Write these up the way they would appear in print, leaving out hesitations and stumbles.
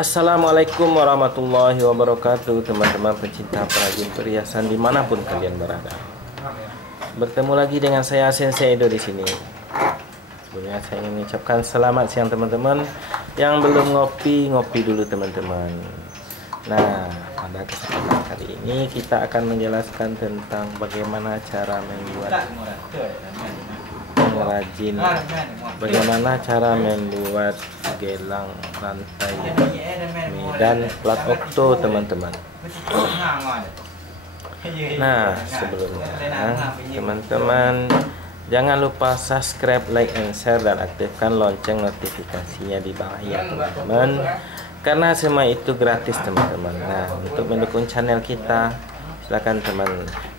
Assalamualaikum warahmatullahi wabarakatuh, teman-teman pencinta perajin perhiasan dimanapun kalian berada. Bertemu lagi dengan saya Sensei Edo di sini. Sebelumnya saya ingin mengucapkan selamat siang teman-teman. Yang belum ngopi dulu teman-teman. Nah, pada kesempatan kali ini kita akan menjelaskan tentang bagaimana cara membuat pengrajin, bagaimana cara membuat gelang rantai Medan plat okto teman-teman. Nah, sebelumnya teman-teman jangan lupa subscribe, like, and share, dan aktifkan lonceng notifikasinya di bawah ya teman-teman, karena semua itu gratis teman-teman. Nah, untuk mendukung channel kita silakan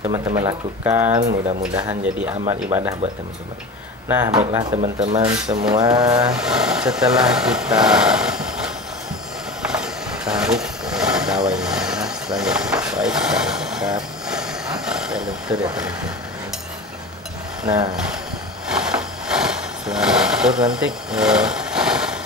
teman-teman lakukan, mudah-mudahan jadi amal ibadah buat teman-teman. Nah, baiklah teman-teman semua, setelah kita tarik dawainya, selanjutnya baik kita angkat lentur ya teman-teman. Nah, setelah lentur nanti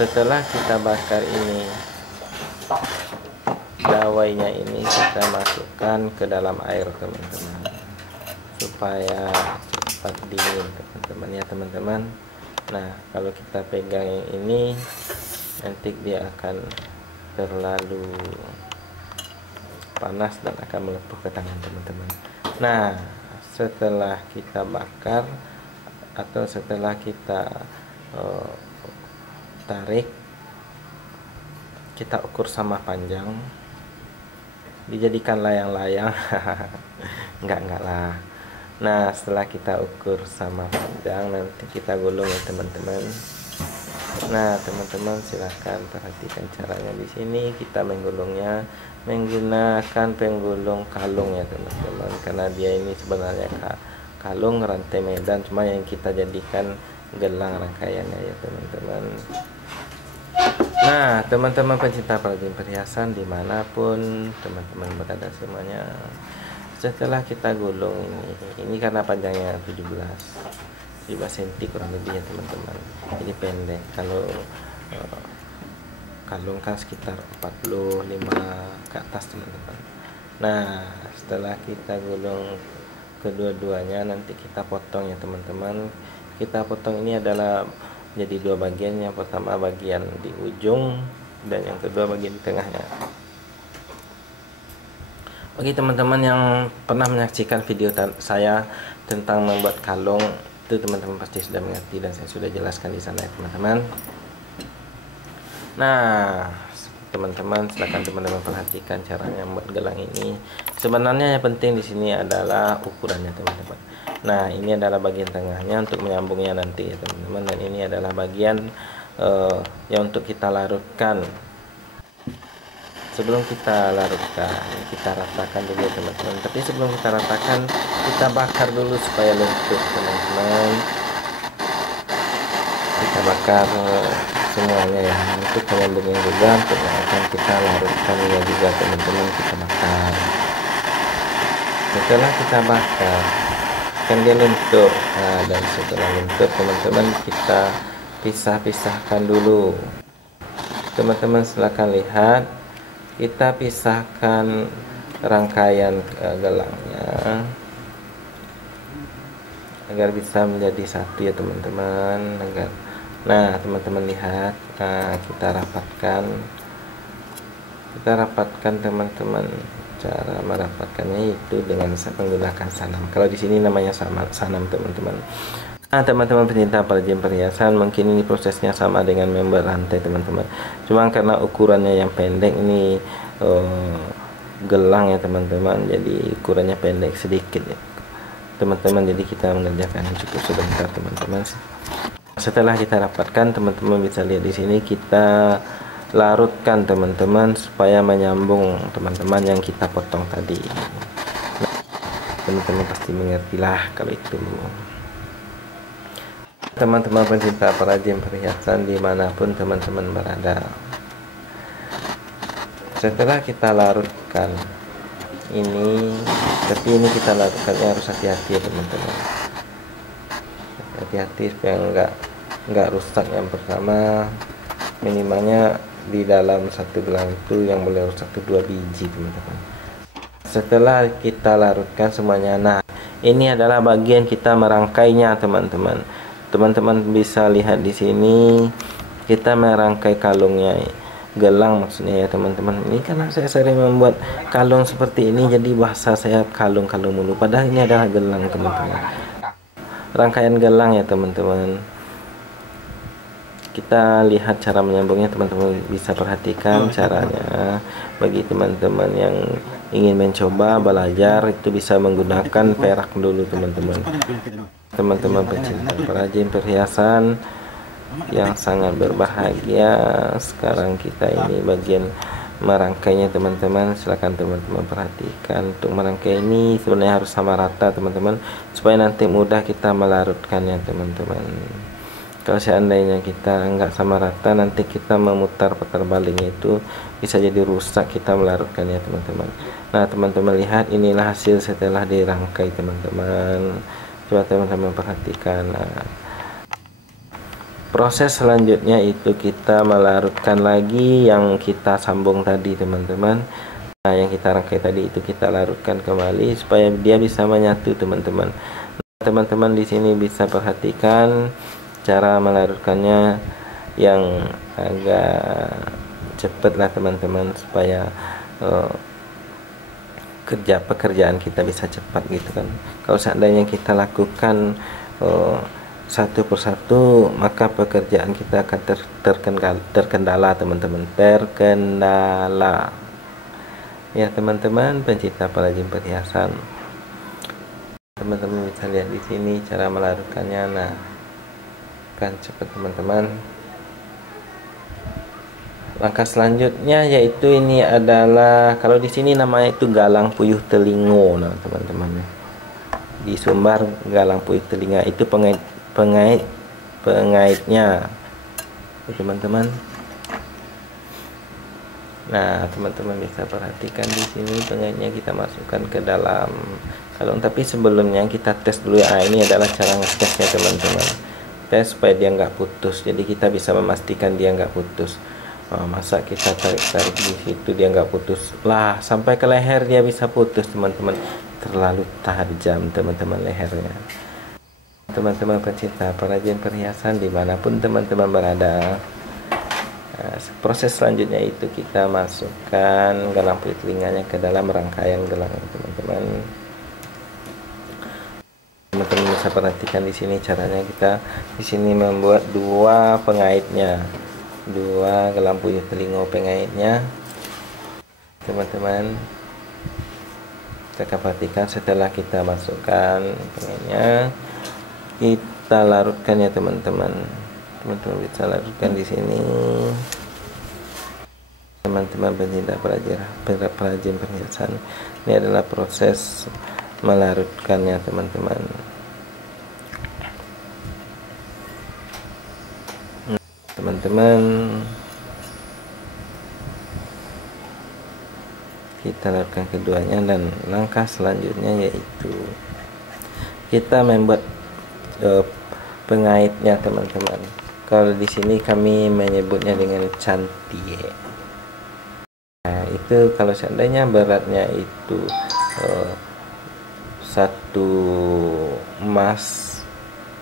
setelah kita bakar ini, dawainya ini kita masukkan ke dalam air teman-teman, supaya cepat dingin teman-teman ya teman-teman. Nah, kalau kita pegang yang ini nanti dia akan terlalu panas dan akan melepuh ke tangan teman-teman. Nah, setelah kita bakar atau setelah kita tarik, kita ukur sama panjang, dijadikan layang-layang. enggak lah. Nah, setelah kita ukur sama panjang, nanti kita gulung ya teman-teman. Nah, teman-teman silahkan perhatikan caranya. Di sini kita menggulungnya menggunakan penggulung kalung ya teman-teman, karena dia ini sebenarnya kalung rantai Medan, cuma yang kita jadikan gelang rangkaiannya ya teman-teman. Nah, teman-teman pencinta perajin perhiasan dimanapun teman-teman berada semuanya, setelah kita gulung ini karena panjangnya 17 cm kurang lebih ya teman-teman, jadi pendek. Kalau kalung kan sekitar 45 ke atas teman-teman. Nah, setelah kita gulung kedua-duanya, nanti kita potong ya teman-teman. Kita potong ini adalah jadi dua bagian, yang pertama bagian di ujung dan yang kedua bagian di tengahnya. Bagi teman-teman yang pernah menyaksikan video saya tentang membuat kalung, itu teman-teman pasti sudah mengerti dan saya sudah jelaskan di sana ya teman-teman. Nah, teman-teman silakan teman-teman perhatikan caranya membuat gelang ini. Sebenarnya yang penting di sini adalah ukurannya teman-teman. Nah, ini adalah bagian tengahnya untuk menyambungnya nanti ya teman-teman, dan ini adalah bagian yang untuk kita larutkan. Sebelum kita larutkan, kita ratakan dulu teman-teman. Tapi sebelum kita ratakan, kita bakar dulu supaya lentur teman-teman. Kita bakar semuanya ya, untuk penyambungnya juga, untuk yang akan kita larutkan ya juga teman-teman, kita bakar. Setelah kita bakar kan dia lentur. Nah, dan setelah lentur teman-teman kita pisahkan dulu teman-teman. Silakan lihat, kita pisahkan rangkaian gelangnya agar bisa menjadi satu ya teman-teman. Nah, teman-teman lihat, nah, kita rapatkan teman-teman. Cara merapatkannya itu dengan menggunakan sanam. Kalau di sini namanya sanam teman-teman. Nah, teman-teman pencinta perajin perhiasan, mungkin ini prosesnya sama dengan member rantai teman-teman, cuma karena ukurannya yang pendek ini gelang ya teman-teman, jadi ukurannya pendek sedikit ya teman-teman, jadi kita mengerjakan cukup sebentar teman-teman. Setelah kita rapatkan, teman-teman bisa lihat di sini kita larutkan teman-teman supaya menyambung teman-teman yang kita potong tadi. Nah, teman-teman pasti mengertilah kalau itu. Teman-teman pencinta perajin perhiasan dimanapun teman-teman berada, setelah kita larutkan ini, tapi ini kita larutkannya harus hati-hati ya teman-teman, hati-hati supaya enggak rusak. Yang pertama minimalnya di dalam satu gelang itu yang boleh rusak itu 2 biji teman-teman. Setelah kita larutkan semuanya, nah ini adalah bagian kita merangkainya teman-teman. Teman-teman bisa lihat di sini kita merangkai kalungnya, gelang maksudnya ya teman-teman. Ini karena saya sering membuat kalung seperti ini, jadi bahasa saya kalung-kalung mulu, padahal ini adalah gelang teman-teman. Rangkaian gelang ya teman-teman. Kita lihat cara menyambungnya, teman-teman bisa perhatikan caranya. Bagi teman-teman yang ingin mencoba belajar, itu bisa menggunakan perak dulu teman-teman. Teman-teman pecinta perajin perhiasan yang sangat berbahagia, sekarang kita ini bagian merangkainya teman-teman. Silakan teman-teman perhatikan, untuk merangkai ini sebenarnya harus sama rata teman-teman, supaya nanti mudah kita melarutkannya teman-teman. Kalau seandainya kita nggak sama rata, nanti kita memutar-putar baliknya itu bisa jadi rusak kita melarutkannya teman-teman. Nah teman-teman lihat, inilah hasil setelah dirangkai teman-teman. Coba teman-teman perhatikan. Nah, proses selanjutnya itu kita melarutkan lagi yang kita sambung tadi teman-teman. Nah yang kita rangkai tadi itu kita larutkan kembali supaya dia bisa menyatu teman-teman. Teman-teman di sini bisa perhatikan cara melarutkannya yang agak cepat lah teman-teman, supaya pekerjaan kita bisa cepat gitu kan. Kalau seandainya kita lakukan satu persatu, maka pekerjaan kita akan terkendala teman-teman, terkendala ya teman-teman pencinta perajin perhiasan. Teman-teman bisa lihat di sini cara melarutkannya. Nah kan cepat teman-teman. Langkah selanjutnya yaitu ini adalah, kalau di sini namanya itu galang puyuh telingo. Nah teman-teman, di Sumbar galang puyuh telinga itu pengaitnya teman-teman. Nah teman-teman bisa perhatikan di sini pengaitnya kita masukkan ke dalam kalung, tapi sebelumnya kita tes dulu ya. Ini adalah cara ngetesnya teman-teman, tes supaya dia nggak putus, jadi kita bisa memastikan dia nggak putus. Masa kita tarik-tarik di situ dia nggak putus lah, sampai ke leher dia bisa putus teman-teman, terlalu tajam teman-teman lehernya. Teman-teman pencinta perajin perhiasan dimanapun teman-teman berada, proses selanjutnya itu kita masukkan galang puyuh telinganya ke dalam rangkaian gelang teman-teman. Teman-teman bisa perhatikan di sini caranya. Kita di sini membuat 2 pengaitnya, 2 galang puyuh telingo pengaitnya teman-teman. Kita perhatikan setelah kita masukkan pengaitnya, kita larutkan ya teman-teman. Teman-teman bisa larutkan di sini. Teman-teman pencinta perajin perhiasan, ini adalah proses melarutkannya teman-teman. Teman-teman kita larutkan keduanya, dan langkah selanjutnya yaitu kita membuat pengaitnya teman-teman. Kalau di sini kami menyebutnya dengan cantie. Nah itu kalau seandainya beratnya itu 1 emas,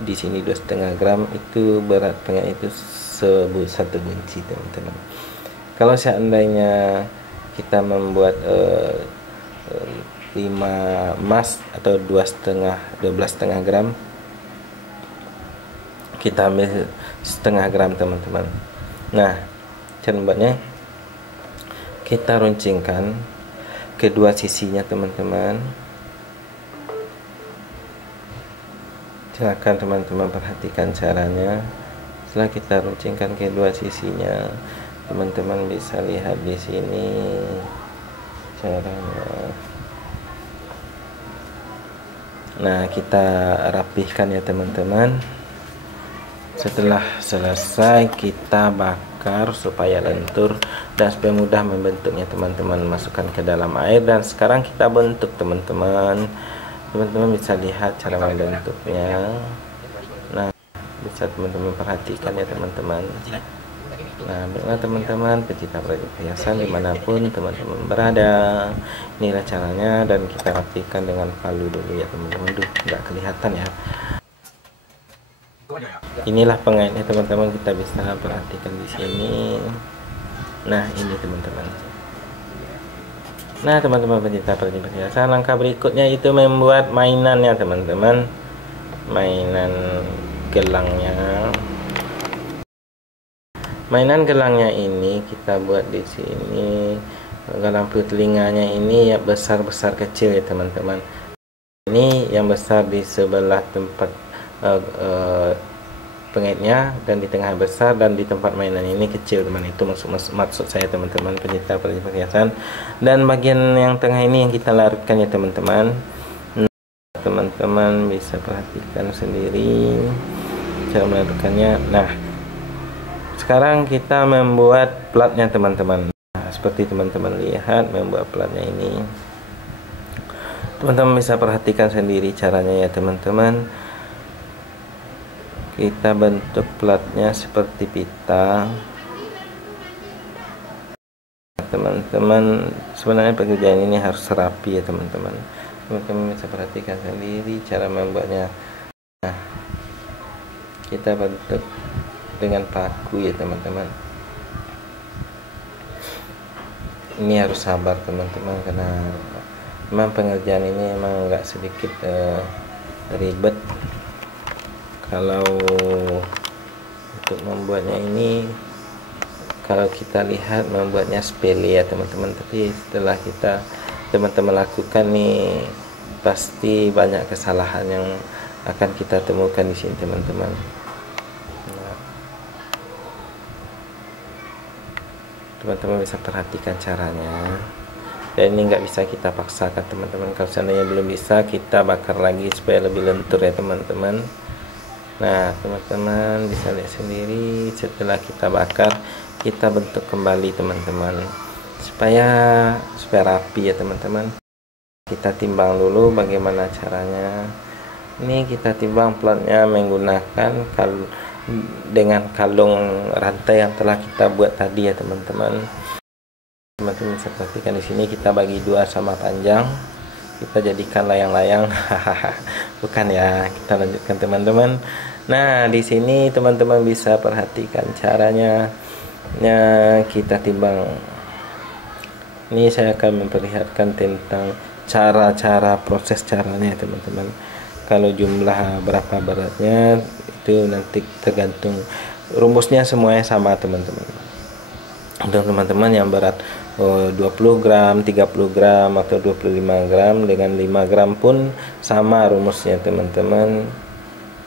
di sini 2,5 gram, itu berat pengait itu 1 bunci teman-teman. Kalau seandainya kita membuat 5 emas atau 12,5 gram, kita ambil 0,5 gram teman-teman. Nah cara membuatnya, kita runcingkan kedua sisinya teman-teman. Silakan teman-teman perhatikan caranya. Setelah kita runcingkan kedua sisinya, teman-teman bisa lihat di sini caranya. Nah kita rapihkan ya teman-teman. Setelah selesai kita bakar supaya lentur dan supaya mudah membentuknya teman-teman. Masukkan ke dalam air dan sekarang kita bentuk teman-teman. Teman-teman bisa lihat cara membentuknya. Nah bisa teman-teman perhatikan ya teman-teman. Nah, baiklah teman-teman pecinta perhiasan dimanapun teman-teman berada, inilah caranya, dan kita rapikan dengan palu dulu ya teman-teman. Nggak kelihatan ya. Inilah pengaitnya teman-teman, kita bisa perhatikan di sini. Nah ini teman-teman. Nah teman-teman pecinta perhiasan, langkah berikutnya itu membuat mainannya teman-teman, mainan gelangnya. Mainan gelangnya ini kita buat di sini. Lampu telinganya ini ya besar-besar kecil ya teman-teman. Ini yang besar di sebelah tempat pengaitnya, dan di tengah besar, dan di tempat mainan ini kecil teman. Itu maksud saya teman-teman pecinta perhiasan. Dan bagian yang tengah ini yang kita larutkan ya teman-teman. Teman-teman bisa perhatikan sendiri cara melarutkannya. Nah sekarang kita membuat platnya teman-teman. Nah, seperti teman-teman lihat membuat platnya ini. Teman-teman bisa perhatikan sendiri caranya ya teman-teman. Kita bentuk platnya seperti pita. Teman-teman, sebenarnya pekerjaan ini harus rapi ya teman-teman. Teman-teman bisa perhatikan sendiri cara membuatnya. Nah, kita bentuk dengan paku ya teman-teman. Ini harus sabar teman-teman, karena memang pengerjaan ini emang nggak sedikit ribet. Kalau untuk membuatnya ini, kalau kita lihat membuatnya sepele ya teman-teman, tapi setelah kita teman-teman lakukan nih, pasti banyak kesalahan yang akan kita temukan di sini teman-teman. Teman-teman bisa perhatikan caranya, dan ini nggak bisa kita paksakan teman-teman. Kalau seandainya belum bisa, kita bakar lagi supaya lebih lentur ya teman-teman. Nah teman-teman bisa lihat sendiri, setelah kita bakar kita bentuk kembali teman-teman, supaya rapi ya teman-teman. Kita timbang dulu bagaimana caranya. Ini kita timbang platnya menggunakan dengan kalung rantai yang telah kita buat tadi ya teman-teman. Teman-teman bisa perhatikan di sini kita bagi dua sama panjang, kita jadikan layang-layang. Bukan ya, kita lanjutkan teman-teman. Nah di sini teman-teman bisa perhatikan caranya. Kita timbang. Ini saya akan memperlihatkan tentang cara-cara proses caranya teman-teman. Kalau jumlah berapa beratnya itu nanti tergantung, rumusnya semuanya sama teman-teman. Untuk teman-teman yang berat 20 gram, 30 gram atau 25 gram dengan 5 gram pun sama rumusnya teman-teman,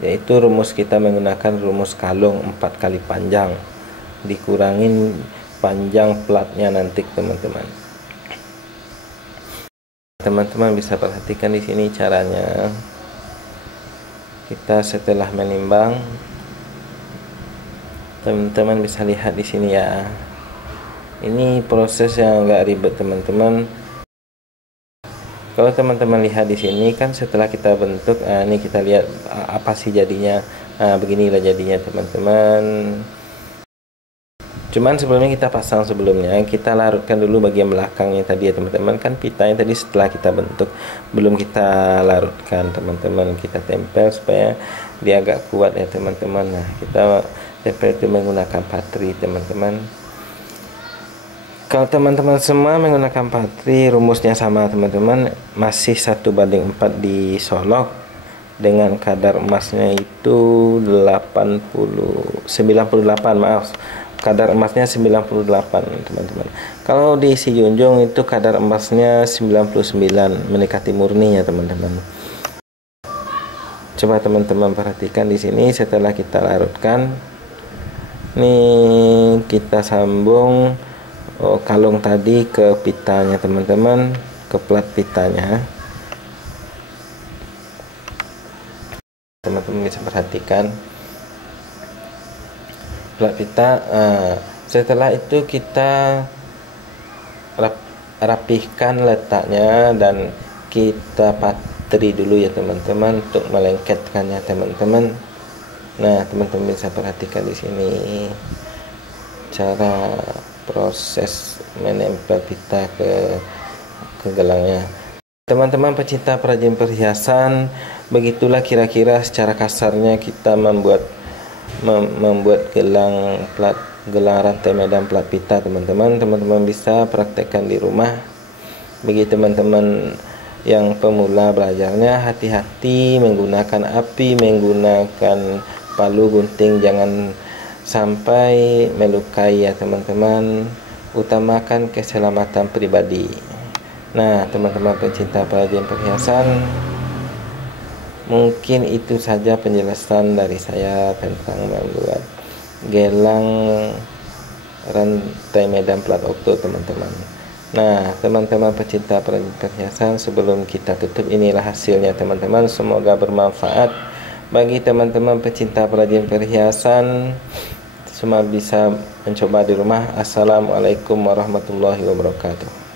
yaitu rumus kita menggunakan rumus kalung 4 kali panjang dikurangin panjang platnya nanti teman-teman. Teman-teman bisa perhatikan di sini caranya. Kita setelah menimbang, teman-teman bisa lihat di sini ya. Ini proses yang enggak ribet teman-teman. Kalau teman-teman lihat di sini kan setelah kita bentuk, ini kita lihat apa sih jadinya. Beginilah jadinya teman-teman. Cuman sebelumnya kita pasang, sebelumnya kita larutkan dulu bagian belakangnya tadi ya teman-teman. Kan pitanya tadi setelah kita bentuk belum kita larutkan teman-teman, kita tempel supaya dia agak kuat ya teman-teman. Nah kita tempel itu menggunakan patri teman-teman. Kalau teman-teman semua menggunakan patri, rumusnya sama teman-teman, masih 1:4 disolok dengan kadar emasnya itu 98, maaf, kadar emasnya 98 teman-teman. Kalau di si Junjung itu kadar emasnya 99, mendekati murni ya teman-teman. Coba teman-teman perhatikan di sini setelah kita larutkan. Nih kita sambung kalung tadi ke pitanya teman-teman, ke plat pitanya. Teman-teman bisa perhatikan plat pita. Setelah itu kita rapihkan letaknya dan kita patri dulu ya teman-teman untuk melengketkannya teman-teman. Nah teman-teman bisa perhatikan di sini. cara proses menempel pita ke gelangnya. Teman-teman pecinta perajin perhiasan, begitulah kira-kira secara kasarnya kita membuat gelang rantai medan plat pita, teman-teman. Teman-teman bisa praktekkan di rumah. Bagi teman-teman yang pemula belajarnya, hati-hati menggunakan api, menggunakan palu gunting, jangan sampai melukai ya teman-teman. Utamakan keselamatan pribadi. Nah, teman-teman pecinta perajin perhiasan, mungkin itu saja penjelasan dari saya tentang membuat gelang rantai medan plat okto, teman-teman. Nah, teman-teman pecinta perajin perhiasan, sebelum kita tutup, inilah hasilnya teman-teman. Semoga bermanfaat bagi teman-teman pecinta perajin perhiasan. Semua bisa mencoba di rumah. Assalamualaikum warahmatullahi wabarakatuh.